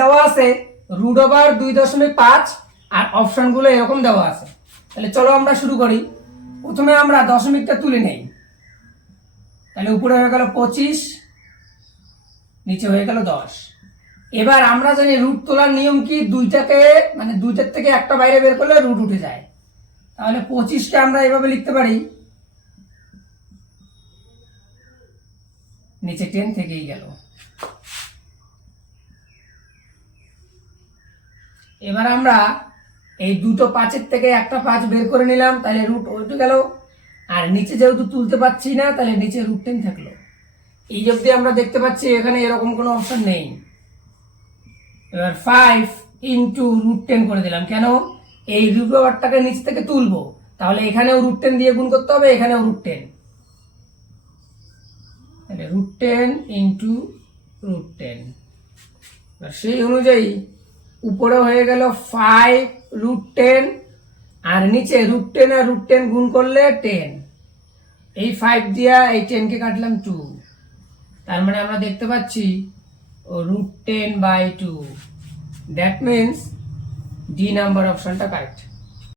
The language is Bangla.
দেওয়া আছে √2.5 আর অপশনগুলো এরকম দেওয়া আছে। তাহলে চলো আমরা শুরু করি। প্রথমে আমরা দশমিকটা তুলে নেই। তাহলে উপরে হয়ে গেল 25, নিচে হয়ে গেল 10। এবার আমরা জানি রুট তোলার নিয়ম কি, দুইটাকে মানে দুইটার থেকে একটা বাইরে বের করলে রুট উঠে যায়। তাহলে 25কে আমরা এভাবে লিখতে পারি, নিচে 10 থেকেই গেল। এবার আমরা এই দুটো 5-এর থেকে একটা 5 বের করে নিলাম, তাহলে রুট উঠে গেল। আর নিচে যেহেতু তুলতে পারছি না, তাহলে নিচে √10 থাকলো। এই অবধি আমরা দেখতে পাচ্ছি এখানে এরকম কোনো অপশন নেই। এবার 5 × √10 করে দিলাম, কেন? এই √টাকে নিচ থেকে তুলবো, তাহলে এখানেও √10 দিয়ে গুণ করতে হবে, এখানেও √10, তাহলে √10 × √10। সেই অনুযায়ী উপরে হয়ে গেল 5 √10, আর নিচে √10 আর √10 গুণ করলে 10। এই 5 দিয়া এই 10কে কাটলাম 2, তার মানে আমরা দেখতে পাচ্ছি √10/2। দ্যাট মিনস ডি নাম্বার অপশনটা কারেক্ট।